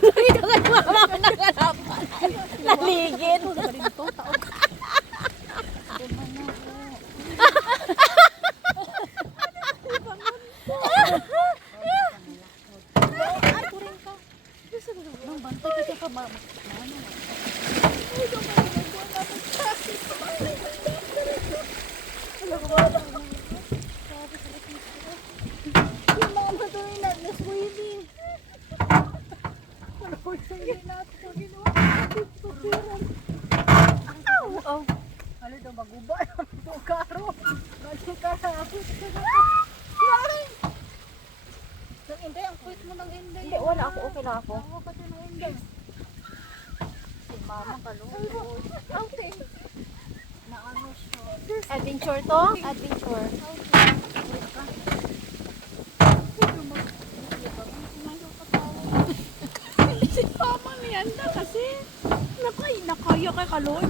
Dito kay mama ka nagalapan. Naligid. Bantay kasi ka ba? Yung mga matuloy na swimming. Oh. Ano daw maguba? Ito karo. Galing ka na ako. Nang Inday, ang kuwit mo ng Inday. Hindi, wala ako. Okay lang ako. Ako pati ng Inday. Si mama kalungan. Outing. Na ano siya. Adventure to? Adventure. Si mama niyan na kasi. Nakaya kay kalungan.